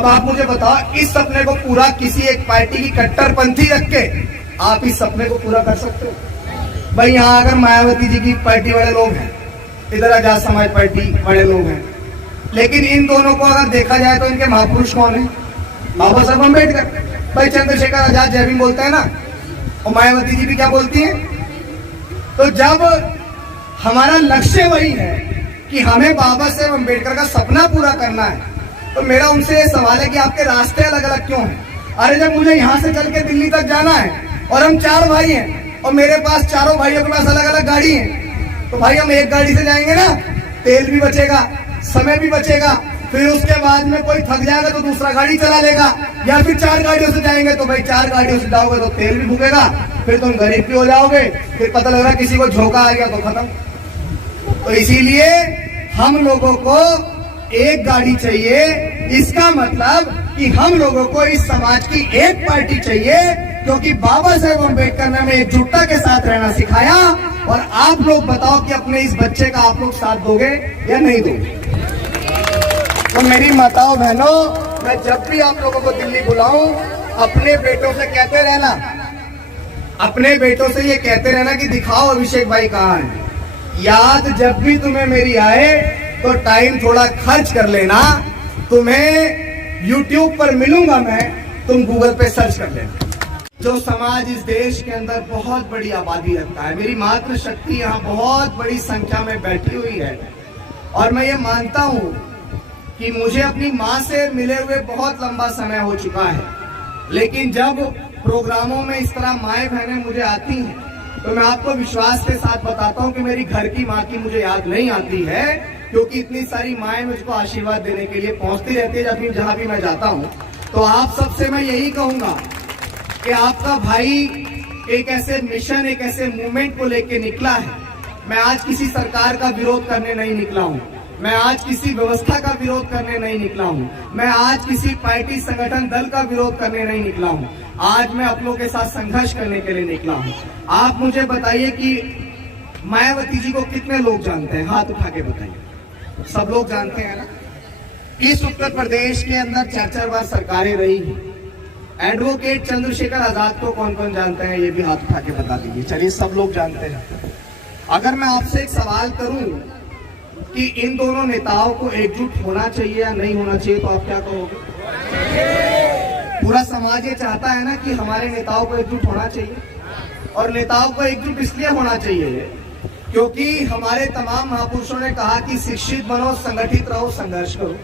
अब आप मुझे बताओ, इस सपने को पूरा किसी एक पार्टी की कट्टरपंथी रख के आप इस सपने को पूरा कर सकते हो? भाई यहाँ अगर मायावती जी की पार्टी वाले लोग हैं, इधर आजाद समाज पार्टी वाले लोग हैं, लेकिन इन दोनों को अगर देखा जाए तो इनके महापुरुष कौन है? बाबा साहब अम्बेडकर। भाई चंद्रशेखर आजाद जय भीम बोलते हैं ना, और मायावती जी भी क्या बोलती हैं? तो जब हमारा लक्ष्य वही है कि हमें बाबा साहब अम्बेडकर का सपना पूरा करना है, तो मेरा उनसे ये सवाल है कि आपके रास्ते अलग अलग क्यों हैं? अरे जब मुझे यहाँ से चल के दिल्ली तक जाना है और हम 4 भाई हैं और मेरे पास चारों भाइयों के पास अलग अलग गाड़ी है, तो भाई हम एक गाड़ी से जाएंगे ना, तेल भी बचेगा, समय भी बचेगा, फिर उसके बाद में कोई थक जाएगा तो दूसरा गाड़ी चला लेगा, या फिर 4 गाड़ियों से जाएंगे तो भाई 4 गाड़ियों से जाओगे तो तेल भी भूगेगा, फिर तुम गरीब भी हो जाओगे, फिर पता लग रहा किसी को झोंका आ गया तो खत्म। तो इसीलिए हम लोगों को एक गाड़ी चाहिए। इसका मतलब कि हम लोगों को इस समाज की एक पार्टी चाहिए, क्योंकि बाबा साहेब अम्बेडकर ने हमें एकजुटता के साथ रहना सिखाया। और आप लोग बताओ कि अपने इस बच्चे का आप लोग साथ दोगे या नहीं दोगे? तो मेरी माताओं बहनों, मैं जब भी आप लोगों को दिल्ली बुलाऊं, अपने बेटों से कहते रहना, अपने बेटों से ये कहते रहना कि दिखाओ अभिषेक भाई कहाँ है। याद जब भी तुम्हें मेरी आए तो टाइम थोड़ा खर्च कर लेना, तुम्हें YouTube पर मिलूंगा मैं, तुम गूगल पे सर्च कर लेना। जो समाज इस देश के अंदर बहुत बड़ी आबादी रखता है, मेरी मातृशक्ति यहाँ बहुत बड़ी संख्या में बैठी हुई है, और मैं ये मानता हूँ कि मुझे अपनी माँ से मिले हुए बहुत लंबा समय हो चुका है, लेकिन जब प्रोग्रामों में इस तरह माएँ बहनें मुझे आती हैं तो मैं आपको विश्वास के साथ बताता हूँ कि मेरी घर की माँ की मुझे याद नहीं आती है, क्योंकि इतनी सारी माएँ मुझको आशीर्वाद देने के लिए पहुंचती रहती है जहाँ भी मैं जाता हूँ। तो आप सबसे मैं यही कहूंगा कि आपका भाई एक ऐसे मिशन, एक ऐसे मूवमेंट को लेके निकला है। मैं आज किसी सरकार का विरोध करने नहीं निकला हूँ, मैं आज किसी व्यवस्था का विरोध करने नहीं निकला हूँ, मैं आज किसी पार्टी संगठन दल का विरोध करने नहीं निकला हूँ। आज मैं अपनों के साथ संघर्ष करने के लिए निकला हूँ। आप मुझे बताइए कि मायावती जी को कितने लोग जानते हैं? हाथ उठा के बताइए। सब लोग जानते हैं ना? इस उत्तर प्रदेश के अंदर 4-4 बार सरकारें रही हैं। एडवोकेट चंद्रशेखर आजाद को कौन कौन जानते हैं? ये भी हाथ उठा के बता दीजिए। चलिए, सब लोग जानते हैं। अगर मैं आपसे एक सवाल करूं कि इन दोनों नेताओं को एकजुट होना चाहिए या नहीं होना चाहिए, तो आप क्या कहोगे? पूरा समाज ये चाहता है ना कि हमारे नेताओं को एकजुट होना चाहिए, और नेताओं को एकजुट इसलिए होना चाहिए क्योंकि हमारे तमाम महापुरुषों ने कहा कि शिक्षित बनो, संगठित रहो, संघर्ष करो।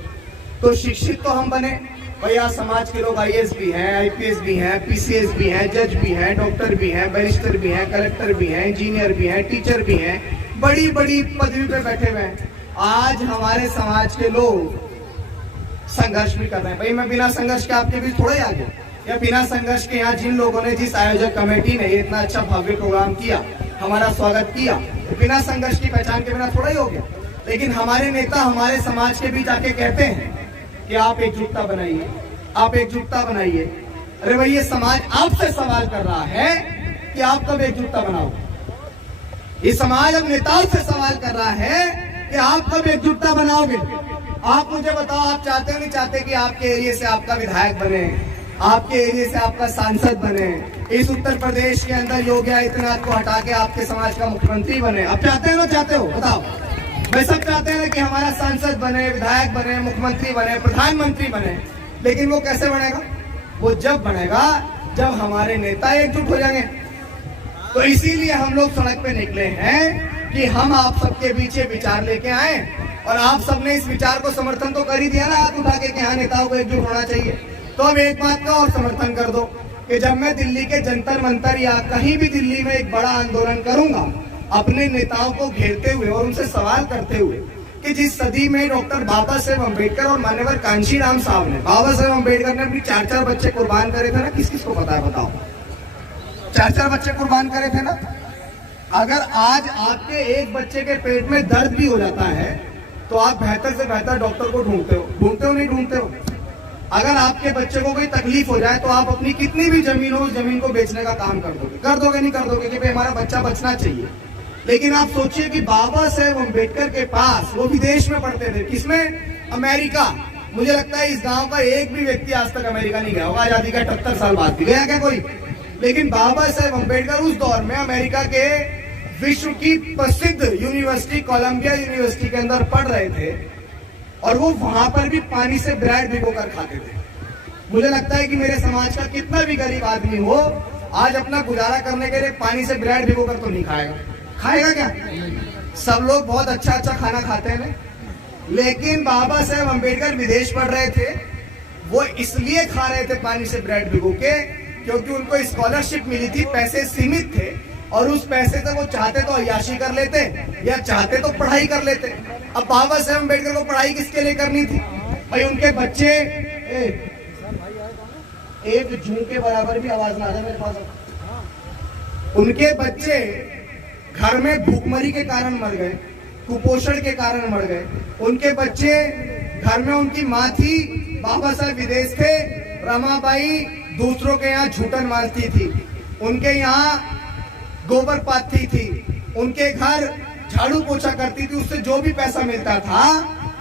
तो शिक्षित तो हम बने, भैया समाज के लोग IAS भी हैं, IPS भी हैं, PCS भी हैं, जज भी हैं, डॉक्टर भी हैं, बैरिस्टर भी हैं, कलेक्टर भी हैं, इंजीनियर भी हैं, टीचर भी हैं, बड़ी बड़ी पदवी पे बैठे हुए हैं। आज हमारे समाज के लोग संघर्ष भी कर रहे हैं। भाई मैं बिना संघर्ष के आपके बीच थोड़ा ही आ गया, या बिना संघर्ष के यहाँ जिन लोगों ने, जिस आयोजक कमेटी ने इतना अच्छा भव्य प्रोग्राम किया, हमारा स्वागत किया, तो बिना संघर्ष की पहचान के बिना थोड़ा ही हो गया। लेकिन हमारे नेता हमारे समाज के बीच आके कहते हैं कि आप एकजुटता बनाइए, आप एकजुटता बनाइए। अरे भाई, ये समाज आपसे सवाल कर रहा है कि आप कब एकजुटता बनाओगे। ये समाज अब नेताओं से सवाल कर रहा है कि आप कब एकजुटता बनाओगे। आप मुझे बताओ, आप चाहते हो नहीं चाहते कि आपके एरिया से आपका विधायक बने, आपके एरिया से आपका सांसद बने, इस उत्तर प्रदेश के अंदर योगी आदित्यनाथ को हटा के आपके समाज का मुख्यमंत्री बने? आप चाहते हो ना चाहते हो? बताओ। भाई सब चाहते हैं कि हमारा सांसद बने, विधायक बने, मुख्यमंत्री बने, प्रधानमंत्री बने, लेकिन वो कैसे बनेगा? वो जब बनेगा जब हमारे नेता एकजुट हो जाएंगे। तो इसीलिए हम लोग सड़क पे निकले हैं कि हम आप सबके बीच विचार लेके आए, और आप सबने इस विचार को समर्थन तो कर ही दिया ना हाथ उठा के कि हाँ नेताओं को एकजुट होना चाहिए। तो अब एक बात का और समर्थन कर दो कि जब मैं दिल्ली के जंतर मंतर या कहीं भी दिल्ली में एक बड़ा आंदोलन करूंगा, अपने नेताओं को घेरते हुए और उनसे सवाल करते हुए कि जिस सदी में डॉक्टर बाबा साहेब अम्बेडकर और मान्यवर कांशीराम साहब ने, बाबा साहेब अम्बेडकर ने अपनी 4-4 बच्चे कुर्बान करे थे ना, किस किस को पता है बताओ? 4-4 बच्चे कुर्बान करे थे ना। अगर आज आपके एक बच्चे के पेट में दर्द भी हो जाता है तो आप बेहतर से बेहतर डॉक्टर को ढूंढते हो नहीं ढूंढते हो? अगर आपके बच्चे को कोई तकलीफ हो जाए तो आप अपनी कितनी भी जमीन हो, उस जमीन को बेचने का काम कर दोगे नहीं कर दोगे कि भाई हमारा बच्चा बचना चाहिए। लेकिन आप सोचिए कि बाबा साहेब अम्बेडकर के पास, वो विदेश में पढ़ते थे, किसमें? अमेरिका, मुझे लगता है इस गांव का एक भी व्यक्ति आज तक अमेरिका नहीं गया होगा, आजादी का 78 साल बाद भी गया क्या कोई? लेकिन बाबा साहेब अम्बेडकर उस दौर में अमेरिका के विश्व की प्रसिद्ध यूनिवर्सिटी कोलंबिया यूनिवर्सिटी के अंदर पढ़ रहे थे और वो वहां पर भी पानी से ब्रेड भिगोकर खाते थे। मुझे लगता है कि मेरे समाज का कितना भी गरीब आदमी हो, आज अपना गुजारा करने के लिए पानी से ब्रेड भिगोकर तो नहीं खाएगा। खाएगा क्या? सब लोग बहुत अच्छा अच्छा खाना खाते हैं, लेकिन बाबा साहेब अम्बेडकर विदेश पढ़ रहे थे। वो इसलिए खा रहे थे पानी से ब्रेड भिगो के क्योंकि उनको स्कॉलरशिप मिली थी, पैसे सीमित थे और उस पैसे से वो चाहते तो अय्याशी कर लेते या चाहते तो पढ़ाई कर लेते। अब बाबा साहेब अम्बेडकर को पढ़ाई किसके लिए करनी थी भाई? उनके बच्चे एक जूं के बराबर भी आवाज ना आ जाए मेरे पास। उनके बच्चे घर में भूखमरी के कारण मर गए, कुपोषण के कारण मर गए। उनके बच्चे घर में, उनकी माँ थी, बाबा साहब विदेश थे, रमाबाई दूसरों के यहाँ झूठन मारती थी, उनके यहाँ गोबर पाथी थी, उनके घर झाड़ू पोछा करती थी, उससे जो भी पैसा मिलता था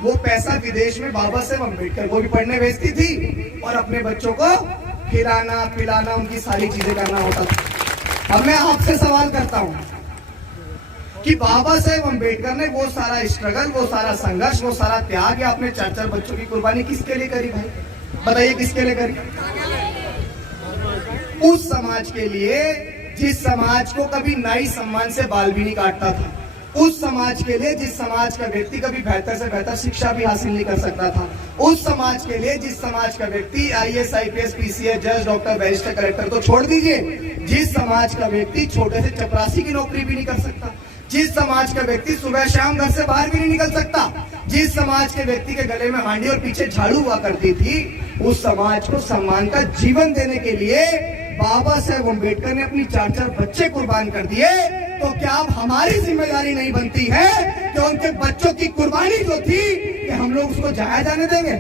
वो पैसा विदेश में बाबा साहेब अम्बेडकर को भी पढ़ने भेजती थी और अपने बच्चों को खिलाना पिलाना, उनकी सारी चीजें करना होता था। अब मैं आपसे सवाल करता हूं कि बाबा साहेब अम्बेडकर ने वो सारा स्ट्रगल, वो सारा संघर्ष, वो सारा त्याग या अपने 4 बच्चों की कुर्बानी किसके लिए करी भाई? बताइए किसके लिए करी? उस समाज के लिए जिस समाज को कभी नाई सम्मान से बाल भी नहीं काटता था, उस समाज के लिए जिस समाज का व्यक्ति कभी बेहतर से बेहतर शिक्षा भी हासिल नहीं कर सकता था, उस समाज के लिए जिस समाज का व्यक्ति IAS, IPS, PCS, जज, डॉक्टर, बैरिस्टर, कलेक्टर तो छोड़ दीजिए, जिस समाज का व्यक्ति छोटे से चपरासी की नौकरी भी नहीं कर सकता, जिस समाज का व्यक्ति सुबह शाम घर से बाहर भी नहीं निकल सकता, जिस समाज के व्यक्ति के गले में हांडी और पीछे झाड़ू हुआ करती थी, उस समाज को सम्मान का जीवन देने के लिए बाबा साहेब अम्बेडकर ने अपनी 4 बच्चे कुर्बान कर दिए। तो क्या अब हमारी जिम्मेदारी नहीं बनती है कि उनके बच्चों की कुर्बानी जो थी कि हम लोग उसको जाया जाने देंगे?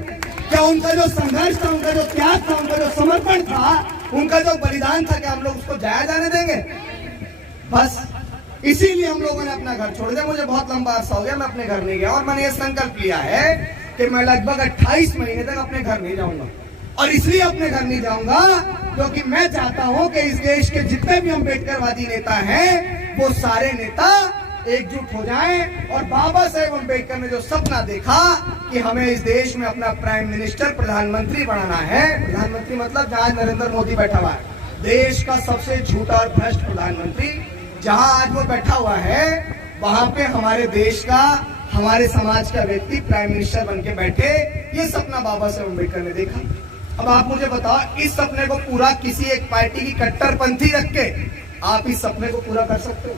क्या उनका जो संघर्ष था, उनका जो त्याग था, उनका जो समर्पण था, उनका जो बलिदान था, क्या हम लोग उसको जाया जाने देंगे? बस इसीलिए हम लोगों ने अपना घर छोड़ दिया। मुझे बहुत लंबा अरसा हो गया मैं अपने घर नहीं गया और मैंने ये संकल्प लिया है कि मैं लगभग 28 महीने तक अपने घर नहीं जाऊंगा। और इसलिए अपने घर नहीं जाऊंगा क्योंकि मैं चाहता हूं कि इस देश के जितने भी अम्बेडकरवादी नेता हैं वो सारे नेता एकजुट हो जाएं और बाबा साहेब अम्बेडकर ने जो सपना देखा कि हमें इस देश में अपना प्राइम मिनिस्टर, प्रधानमंत्री बनाना है, प्रधानमंत्री मतलब जहां नरेंद्र मोदी बैठा हुआ है, देश का सबसे झूठा और भ्रष्ट प्रधानमंत्री जहां आज वो बैठा हुआ है, वहां पे हमारे देश का, हमारे समाज का व्यक्ति प्राइम मिनिस्टर बन के बैठे, ये सपना बाबा साहेब अम्बेडकर ने देखा। अब आप मुझे बताओ, इस सपने को पूरा किसी एक पार्टी की कट्टरपंथी रख के आप इस सपने को पूरा कर सकते हो?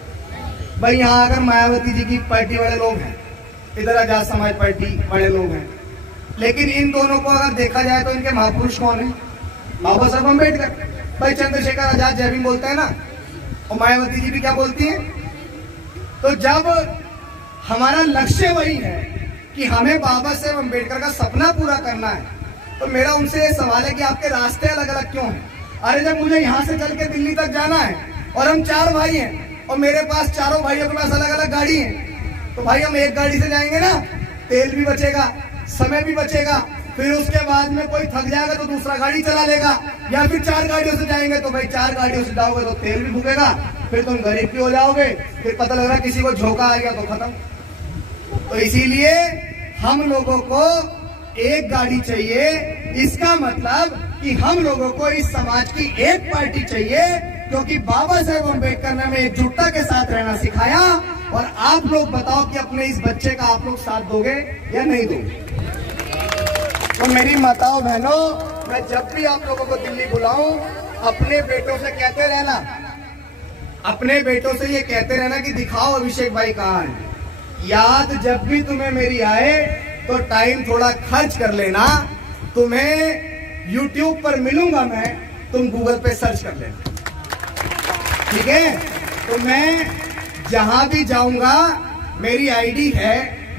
भाई यहाँ अगर मायावती जी की पार्टी वाले लोग हैं, इधर आजाद समाज पार्टी वाले लोग हैं, लेकिन इन दोनों को अगर देखा जाए तो इनके महापुरुष कौन है? बाबा साहब अम्बेडकर। भाई चंद्रशेखर आजाद जय भीम बोलते हैं ना, और मायावती जी भी क्या बोलती हैं? तो जब हमारा लक्ष्य वही है कि हमें बाबा साहेब अम्बेडकर का सपना पूरा करना है, तो मेरा उनसे ये सवाल है कि आपके रास्ते अलग अलग क्यों हैं? अरे जब मुझे यहाँ से चल के दिल्ली तक जाना है और हम 4 भाई हैं और मेरे पास चारों भाइयों के पास अलग अलग गाड़ी है, तो भाई हम एक गाड़ी से जाएंगे ना, तेल भी बचेगा, समय भी बचेगा, फिर उसके बाद में कोई थक जाएगा तो दूसरा गाड़ी चला लेगा, या फिर 4 गाड़ियों से जाएंगे तो भाई 4 गाड़ियों से जाओगे तो तेल भी फूकेगा, फिर तुम गरीब भी हो जाओगे, फिर पता लग रहा किसी को झोंका आ गया तो खत्म। तो इसीलिए हम लोगों को एक गाड़ी चाहिए। इसका मतलब कि हम लोगों को इस समाज की एक पार्टी चाहिए, क्योंकि बाबा साहेब अम्बेडकर ने हमें एकजुटता के साथ रहना सिखाया। और आप लोग बताओ कि अपने इस बच्चे का आप लोग साथ दोगे या नहीं दोगे? तो मेरी माताओं बहनों, मैं जब भी आप लोगों को दिल्ली बुलाऊं, अपने बेटों से कहते रहना, अपने बेटों से ये कहते रहना कि दिखाओ अभिषेक भाई कहाँ है। याद जब भी तुम्हें मेरी आए तो टाइम थोड़ा खर्च कर लेना, तुम्हें YouTube पर मिलूंगा मैं, तुम गूगल पे सर्च कर लेना, ठीक है? तो मैं जहां भी जाऊंगा, मेरी आईडी है,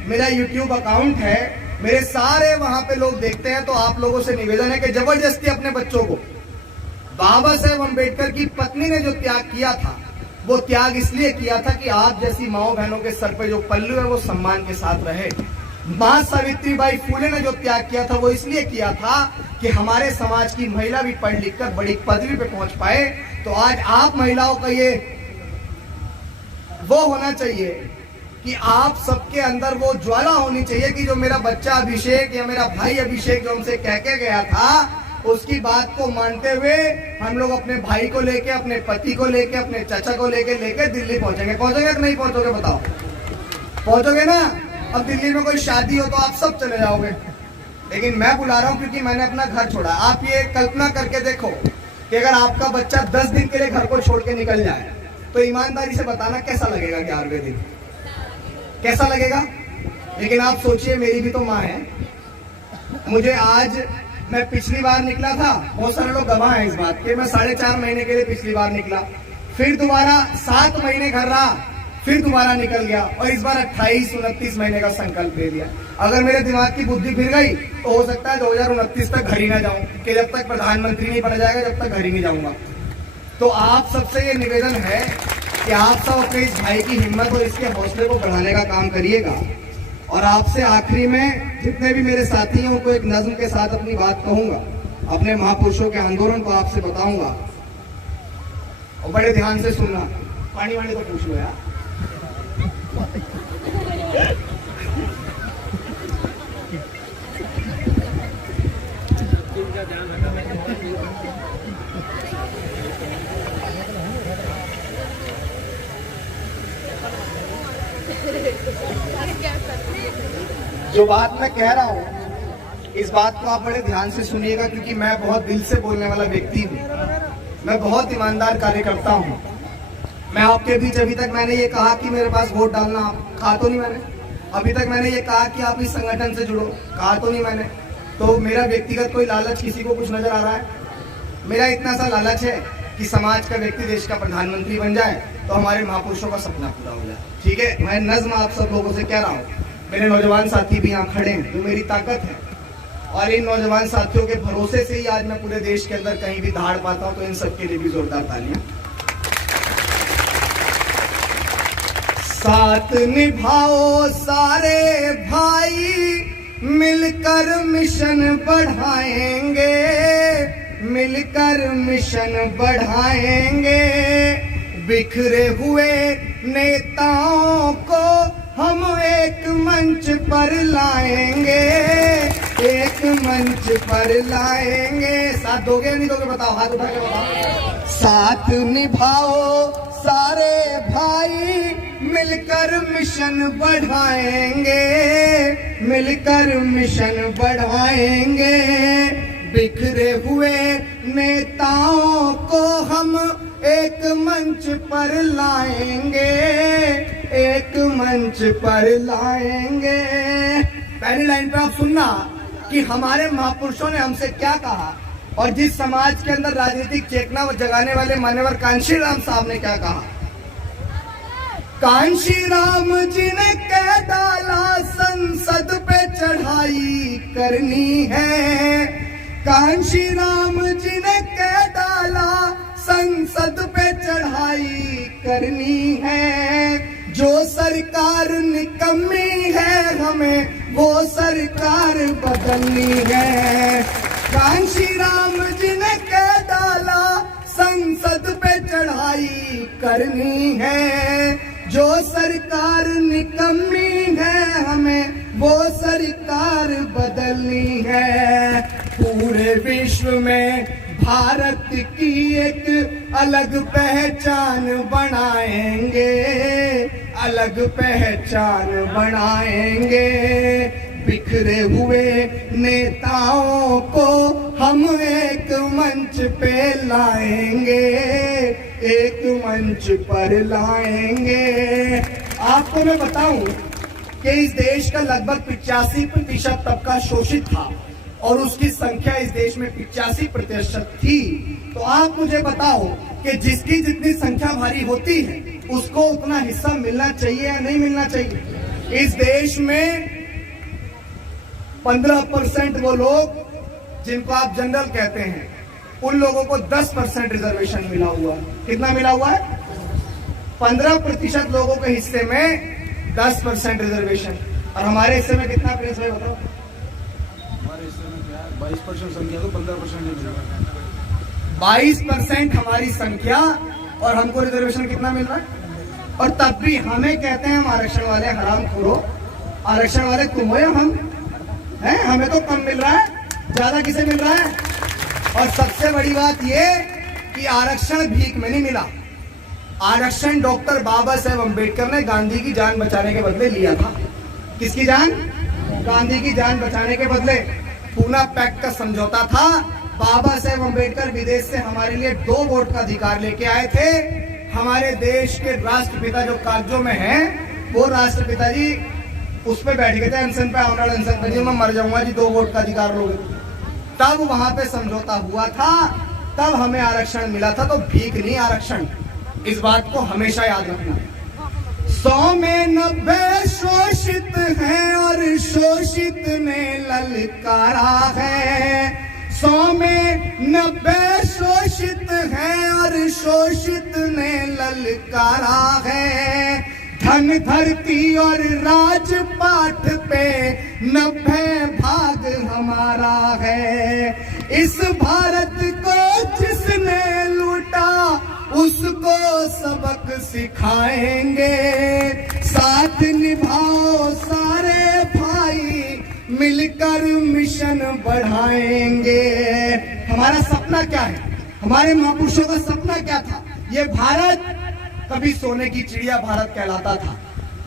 मेरा YouTube अकाउंट है, मेरे सारे वहां पे लोग देखते हैं। तो आप लोगों से निवेदन है कि जबरदस्ती अपने बच्चों को, बाबा साहेब अम्बेडकर की पत्नी ने जो त्याग किया था, वो त्याग इसलिए किया था कि आप जैसी माओ बहनों के सर पे जो पल्लू है वो सम्मान के साथ रहे। मां सावित्रीबाई फुले ने जो त्याग किया था वो इसलिए किया था कि हमारे समाज की महिला भी पढ़ लिख कर बड़ी पदवी पे पहुंच पाए। तो आज आप महिलाओं का ये वो होना चाहिए कि आप सबके अंदर वो ज्वाला होनी चाहिए कि जो मेरा बच्चा अभिषेक या मेरा भाई अभिषेक जो हमसे कह के गया था उसकी बात को मानते हुए हम लोग अपने भाई को लेके, अपने पति को लेके, अपने चाचा को लेके दिल्ली पहुंचेंगे। पहुंचोगे कि नहीं पहुंचोगे बताओ? पहुंचोगे ना? अब दिल्ली में कोई शादी हो तो आप सब चले जाओगे, लेकिन मैं बुला रहा हूं क्योंकि मैंने अपना घर छोड़ा। आप ये कल्पना करके देखो कि अगर आपका बच्चा 10 दिन के लिए घर को छोड़ के निकल जाए तो ईमानदारी से बताना कैसा लगेगा? 11वें दिन कैसा लगेगा? लेकिन आप सोचिए, मेरी भी तो माँ है। मुझे आज, मैं पिछली बार निकला था, बहुत सारे लोग गवाह हैं इस बात के, मैं 4.5 महीने के लिए पिछली बार निकला, फिर दोबारा 7 महीने घर रहा, फिर दोबारा निकल गया और इस बार 28-29 महीने का संकल्प ले लिया। अगर मेरे दिमाग की बुद्धि फिर गई तो हो सकता है 2029 तक घर ही ना जाऊं, कि जब तक प्रधानमंत्री नहीं बन जाएगा जब तक घर ही नहीं जाऊंगा। तो आप सबसे ये निवेदन है कि आप सब अपने इस भाई की हिम्मत और इसके हौसले को बढ़ाने का काम करिएगा। और आपसे आखिरी में जितने भी मेरे साथी हैं उनको एक नज्म के साथ अपनी बात कहूंगा, अपने महापुरुषों के आंदोलन को आपसे बताऊंगा और बड़े ध्यान से सुनना। पानी वानी तो पूछ लो यार। जो बात मैं कह रहा हूं इस बात को आप बड़े ध्यान से सुनिएगा, क्योंकि मैं बहुत दिल से बोलने वाला व्यक्ति हूं, मैं बहुत ईमानदार कार्यकर्ता हूं। मैं आपके बीच अभी तक मैंने ये कहा कि मेरे पास वोट डालना, कहा तो नहीं मैंने? अभी तक मैंने ये कहा कि आप इस संगठन से जुड़ो, कहा तो नहीं मैंने? तो मेरा व्यक्तिगत कोई लालच किसी को कुछ नजर आ रहा है? मेरा इतना सा लालच है कि समाज का व्यक्ति देश का प्रधानमंत्री बन जाए तो हमारे महापुरुषों का सपना पूरा हो जाए। ठीक है, मैं नज्म आप सब लोगों से कह रहा हूँ। मेरे नौजवान साथी भी यहाँ खड़े हैं, जो मेरी ताकत है, और इन नौजवान साथियों के भरोसे से ही आज मैं पूरे देश के अंदर कहीं भी धाड़ पाता हूँ, तो इन सबके लिए भी जोरदार तालियां। साथ निभाओ सारे भाई, मिलकर मिशन बढ़ाएंगे, मिलकर मिशन बढ़ाएंगे। बिखरे हुए नेताओं को हम एक मंच पर लाएंगे, एक मंच पर लाएंगे। साथ दोगे नहीं दोगे बताओ? हाथ उठा के बताओ। साथ निभाओ सारे भाई, मिलकर मिशन बढ़ाएंगे, मिलकर मिशन बढ़ाएंगे। बिखरे हुए नेताओं को हम एक मंच पर लाएंगे, एक मंच पर लाएंगे। पहली लाइन पे आप सुनना कि हमारे महापुरुषों ने हमसे क्या कहा और जिस समाज के अंदर राजनीतिक चेतना जगाने वाले मान्यवर कांशीराम साहब ने क्या कहा। कांशीराम जी ने कह डाला संसद पे चढ़ाई करनी है, कांशीराम जी ने कह डाला संसद पे चढ़ाई करनी है। जो सरकार निकम्मी है हमें वो सरकार बदलनी है। कांशीराम जी ने कह डाला संसद पे चढ़ाई करनी है। जो सरकार निकम्मी है हमें वो सरकार बदलनी है। पूरे विश्व में भारत की एक अलग पहचान बनाएंगे, अलग पहचान बनाएंगे। बिखरे हुए नेताओं को हम एक मंच पे लाएंगे, एक मंच पर लाएंगे। आपको मैं बताऊं कि इस देश का लगभग 85% तबका शोषित था और उसकी संख्या इस देश में 85% थी। तो आप मुझे बताओ कि जिसकी जितनी संख्या भारी होती है उसको उतना हिस्सा मिलना चाहिए या नहीं मिलना चाहिए? इस देश में 15% वो लोग जिनको आप जनरल कहते हैं, उन लोगों को 10% रिजर्वेशन मिला हुआ है। कितना मिला हुआ है? 15% लोगों के हिस्से में 10% रिजर्वेशन। और हमारे हिस्से में कितना प्रिंस भाई बताओ? हमारे हिस्से में क्या है, 22% संख्या तो 15% नहीं मिल रहा। 22% हमारी संख्या और हमको रिजर्वेशन कितना मिल रहा है? और तब भी हमें कहते हैं हम आरक्षण वाले हरामखोरो, आरक्षण वाले तुम हो या हम हैं? हमें तो कम मिल रहा है, ज्यादा किसे मिल रहा है? और सबसे बड़ी बात ये कि आरक्षण भीख में नहीं मिला। आरक्षण डॉक्टर बाबा साहेब अम्बेडकर ने गांधी की जान बचाने के बदले लिया था। किसकी जान? गांधी की जान बचाने के बदले। पूना पैक्ट का समझौता था। बाबा साहेब अम्बेडकर विदेश से हमारे लिए 2 वोट का अधिकार लेके आए थे। हमारे देश के राष्ट्रपिता जो कागजों में हैं, वो राष्ट्रपिता जी उस पे बैठ गए थे अनशन पे, ऑनर अनशन पे, जी मैं मर जाऊंगा जी 2 वोट का अधिकार लोगे। तब वहां पे समझौता हुआ था, तब हमें आरक्षण मिला था। तो भीख नहीं आरक्षण, इस बात को हमेशा याद रखना। 100 में 90 शोषित हैं और शोषित ने ललकारा है। 100 में 90 शोषित हैं और शोषित ने ललकारा है। धन धरती और राजपाट पे 90 भाग हमारा है। इस भारत को जिसने लूटा उसको सबक सिखाएंगे। साथ निभाओ सारे भाई, मिलकर मिशन बढ़ाएंगे। हमारा सपना क्या है? हमारे महापुरुषों का सपना क्या था? ये भारत कभी सोने की चिड़िया भारत कहलाता था,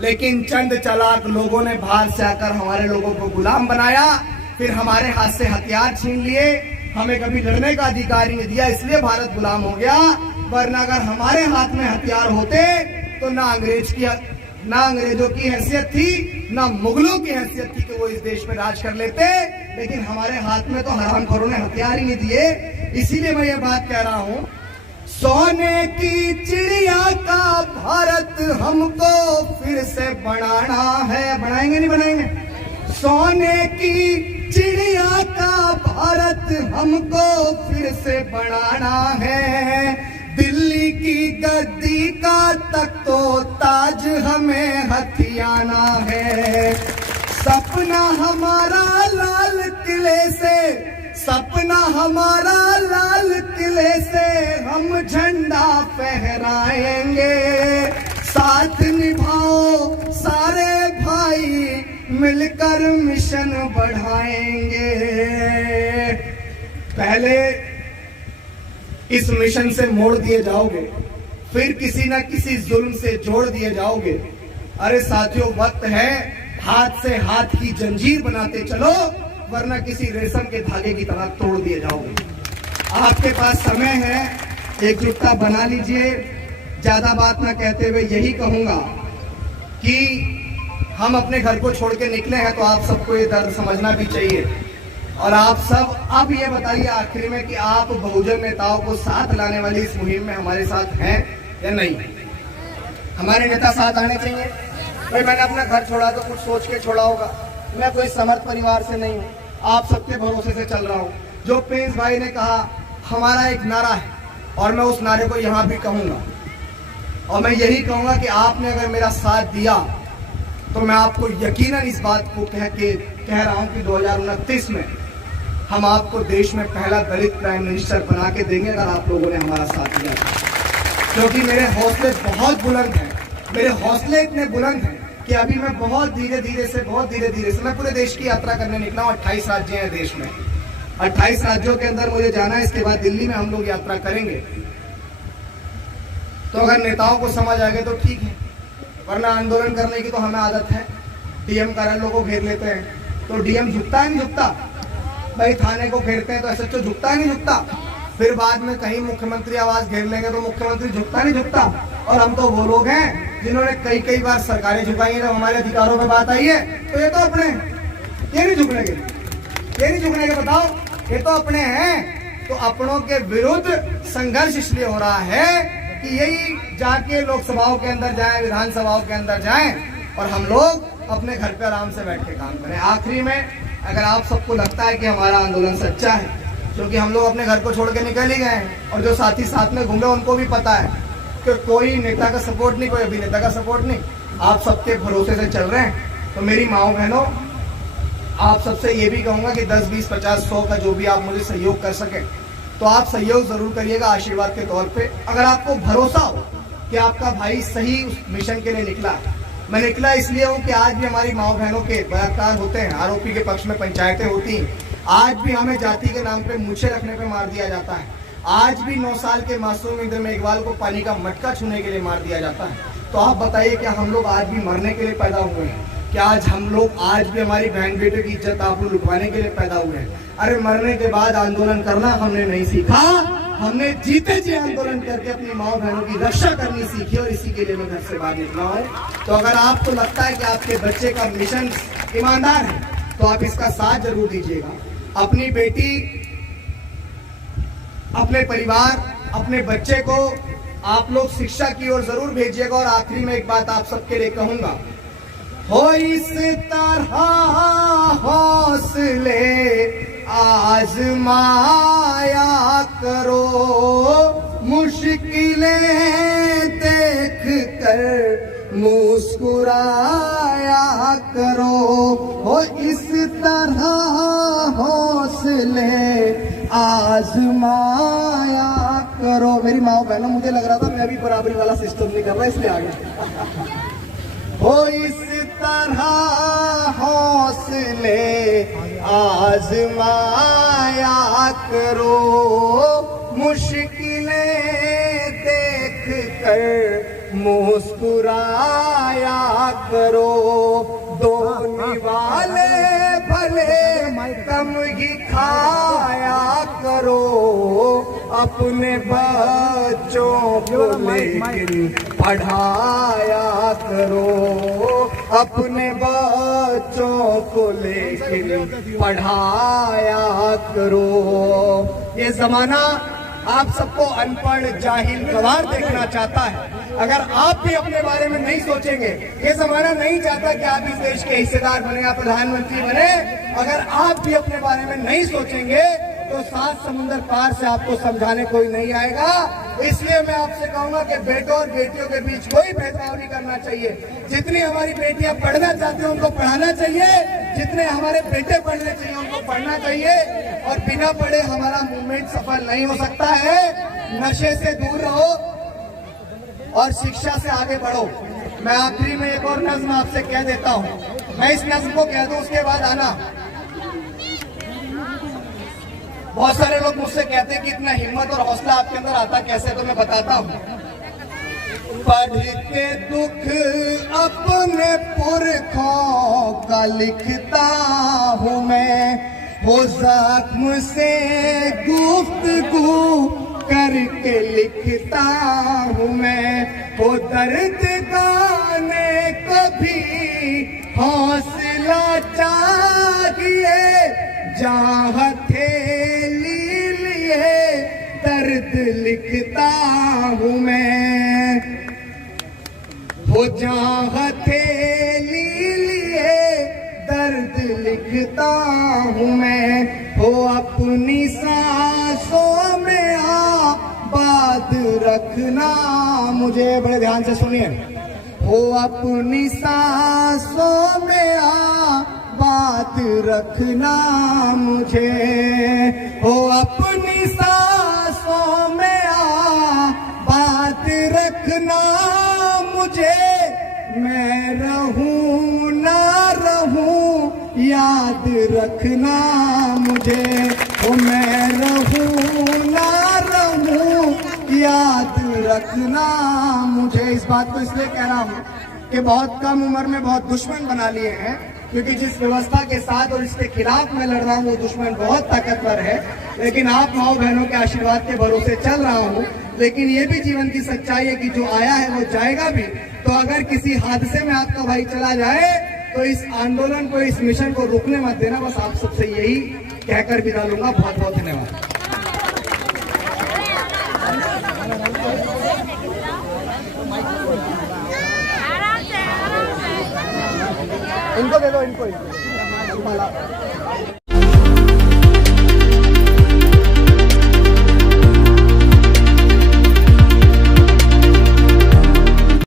लेकिन चंद चालाक लोगों ने बाहर से आकर हमारे लोगों को गुलाम बनाया, फिर हमारे हाथ से हथियार छीन लिए, हमें कभी लड़ने का अधिकार ही नहीं दिया, इसलिए भारत गुलाम हो गया। वरना अगर हमारे हाथ में हथियार होते तो ना अंग्रेजों की हैसियत थी, ना मुगलों की हैसियत थी कि वो इस देश में राज कर लेते। लेकिन हमारे हाथ में तो हरामखोरों ने हथियार ही नहीं दिए। इसीलिए मैं ये बात कह रहा हूं, सोने की चिड़िया का भारत हमको फिर से बनाना है। बनाएंगे नहीं बनाएंगे? सोने की चिड़िया का भारत हमको फिर से बनाना है। दिल्ली की गद्दी का तख्तो ताज हमें हथियाना है। सपना हमारा लाल किले से, सपना हमारा लाल किले से हम झंडा फहराएंगे। साथ निभाओ सारे भाई, मिलकर मिशन बढ़ाएंगे। पहले इस मिशन से मोड़ दिए जाओगे, फिर किसी न किसी जुल्म से जोड़ दिए जाओगे। अरे साथियों, वक्त है हाथ से हाथ की जंजीर बनाते चलो, वरना किसी रेशम के धागे की तरह तोड़ दिए जाओगे। आपके पास समय है, एकजुटता बना लीजिए। ज्यादा बात ना कहते हुए यही कहूंगा कि हम अपने घर को छोड़ के निकले हैं, तो आप सबको ये दर्द समझना भी चाहिए। और आप सब अब ये बताइए आखिर में कि आप बहुजन नेताओं को साथ लाने वाली इस मुहिम में हमारे साथ हैं या नहीं? हमारे नेता साथ आने चाहिए। भाई मैंने अपना घर छोड़ा तो कुछ सोच के छोड़ा होगा, मैं कोई समर्थ परिवार से नहीं हूँ, आप सबके भरोसे से चल रहा हूँ। जो प्रिंस भाई ने कहा, हमारा एक नारा है और मैं उस नारे को यहाँ भी कहूंगा, और मैं यही कहूंगा कि आपने अगर मेरा साथ दिया तो मैं आपको यकीनन इस बात को कह रहा हूं कि 2029 में हम आपको देश में पहला दलित प्राइम मिनिस्टर बना के देंगे, अगर आप लोगों ने हमारा साथ दिया। क्योंकि मेरे हौसले बहुत बुलंद हैं, मेरे हौसले इतने बुलंद हैं कि अभी मैं बहुत धीरे धीरे से मैं पूरे देश की यात्रा करने निकला हूँ। 28 राज्य हैं देश में, 28 राज्यों के अंदर मुझे जाना है। इसके बाद दिल्ली में हम लोग यात्रा करेंगे। तो अगर नेताओं को समझ आ गए तो ठीक है, वरना आंदोलन करने की तो हमें आदत है। डीएम कार्यालय को घेर लेते हैं तो डीएम झुकता है नहीं झुकता? भाई थाने को घेरते हैं तो एसएचओ झुकता है नहीं झुकता? फिर बाद में कहीं मुख्यमंत्री आवास घेर लेंगे तो मुख्यमंत्री झुकता नहीं झुकता? और हम तो वो लोग हैं जिन्होंने कई बार सरकारें झुकाई है। जब हमारे अधिकारों में बात आई है तो ये तो अपने, ये नहीं झुकने के, बताओ, ये तो अपने हैं। तो अपनों के विरुद्ध संघर्ष इसलिए हो रहा है कि यही जाके लोकसभाओं के अंदर जाएं, विधानसभाओं के अंदर जाएं और हम लोग अपने घर पे आराम से बैठ के काम करें। आखिरी में, अगर आप सबको लगता है कि हमारा आंदोलन सच्चा है, क्योंकि हम लोग अपने घर को छोड़ के निकल ही गए हैं, और जो साथी साथ में घूम रहे उनको भी पता है कि कोई नेता का सपोर्ट नहीं, कोई अभिनेता का सपोर्ट नहीं, आप सबके भरोसे से चल रहे हैं, तो मेरी माओ बहनों, आप सबसे ये भी कहूंगा कि 10, 20, 50, 100 का जो भी आप मुझे सहयोग कर सके तो आप सहयोग जरूर करिएगा आशीर्वाद के तौर पे। अगर आपको भरोसा हो कि आपका भाई सही उस मिशन के लिए निकला, मैं निकला इसलिए हूँ कि आज भी हमारी माओ बहनों के बलात्कार होते हैं, आरोपी के पक्ष में पंचायतें होती हैं, आज भी हमें जाति के नाम पे मूछे रखने पे मार दिया जाता है, आज भी 9 साल के मासूम इंद्र मेघवाल को पानी का मटका छूने के लिए मार दिया जाता है। तो आप बताइए, क्या हम लोग आज भी मरने के लिए पैदा हुए हैं? क्या आज हम लोग आज भी हमारी बहन बेटे की इज्जत आप लोग लुटवाने के लिए पैदा हुए हैं? अरे मरने के बाद आंदोलन करना हमने नहीं सीखा, हमने जीते जी आंदोलन करके अपनी माओ बहनों की रक्षा करनी सीखी और इसी के लिए मैं घर से बाहर निकला हूँ। तो अगर आपको लगता है कि आपके बच्चे का मिशन ईमानदार है तो आप इसका साथ जरूर दीजिएगा। अपनी बेटी, अपने परिवार, अपने बच्चे को आप लोग शिक्षा की ओर जरूर भेजिएगा। और आखिरी में एक बात आप सबके लिए कहूंगा, हो इस तरह हौसले आजमाया करो, मुश्किलें देख कर मुस्कुराया करो, हो इस तरह हौसले आजमाया करो। मेरी माओ बहनों, मुझे लग रहा था मैं अभी बराबरी वाला सिस्टम नहीं कर रहा, इसलिए आ गया। हो इस तरह हौसले आजमाया करो, मुश्किलें देख कर मुस्कुराया करो, दो निवाले भले कम ही खाया करो, अपने बच्चों को लेकिन पढ़ाया करो, अपने बच्चों को लेकिन पढ़ाया करो। ये जमाना आप सबको अनपढ़, जाहिल, गंवार देखना चाहता है। अगर आप भी अपने बारे में नहीं सोचेंगे, ये जमाना नहीं चाहता कि आप इस देश के हिस्सेदार बने या प्रधानमंत्री बने, अगर आप भी अपने बारे में नहीं सोचेंगे तो 7 समुंदर पार से आपको समझाने कोई नहीं आएगा। इसलिए मैं आपसे कहूंगा कि बेटों और बेटियों के बीच कोई भेदभाव नहीं करना चाहिए। जितनी हमारी बेटियां पढ़ना चाहती हैं उनको पढ़ाना चाहिए, जितने हमारे बेटे पढ़ने चाहिए उनको पढ़ना चाहिए। और बिना पढ़े हमारा मूवमेंट सफल नहीं हो सकता है। नशे से दूर रहो और शिक्षा से आगे बढ़ो। मैं आखिरी में एक और नज्म आपसे कह देता हूँ, मैं इस नज्म को कह दूं उसके बाद आना। बहुत सारे लोग मुझसे कहते हैं कि इतना हिम्मत और हौसला आपके अंदर आता कैसे, तो मैं बताता हूँ। पढ़ते दुख अपने पुरखों का लिखता हूँ मैं, वो जख्म से गुफ्तगू करके लिखता हूँ मैं, वो दर्द गाने कभी हौसला चाहिए, जहाँ हथेली लिए दर्द लिखता हूँ मैं, वो जहाँ हथेली लिए दर्द लिखता हूँ मैं, वो अपनी सांसों में आबाद रखना मुझे, बड़े ध्यान से सुनिए, वो अपनी सांसों में बात रखना मुझे, हो अपनी सांसों में बात रखना मुझे, मैं रहूं ना रहूं याद रखना मुझे, हो मैं रहूं ना रहूं याद रखना मुझे। इस बात को इसलिए कह रहा हूं कि बहुत कम उम्र में बहुत दुश्मन बना लिए हैं, क्योंकि जिस व्यवस्था के साथ और इसके खिलाफ मैं लड़ रहा हूँ वो दुश्मन बहुत ताकतवर है। लेकिन आप माओ बहनों के आशीर्वाद के भरोसे चल रहा हूँ। लेकिन ये भी जीवन की सच्चाई है कि जो आया है वो जाएगा भी। तो अगर किसी हादसे में आपका भाई चला जाए तो इस आंदोलन को, इस मिशन को रुकने मत देना। बस आप सबसे यही कहकर विदा लूंगा। बहुत बहुत धन्यवाद। इनको दे दो, इनको।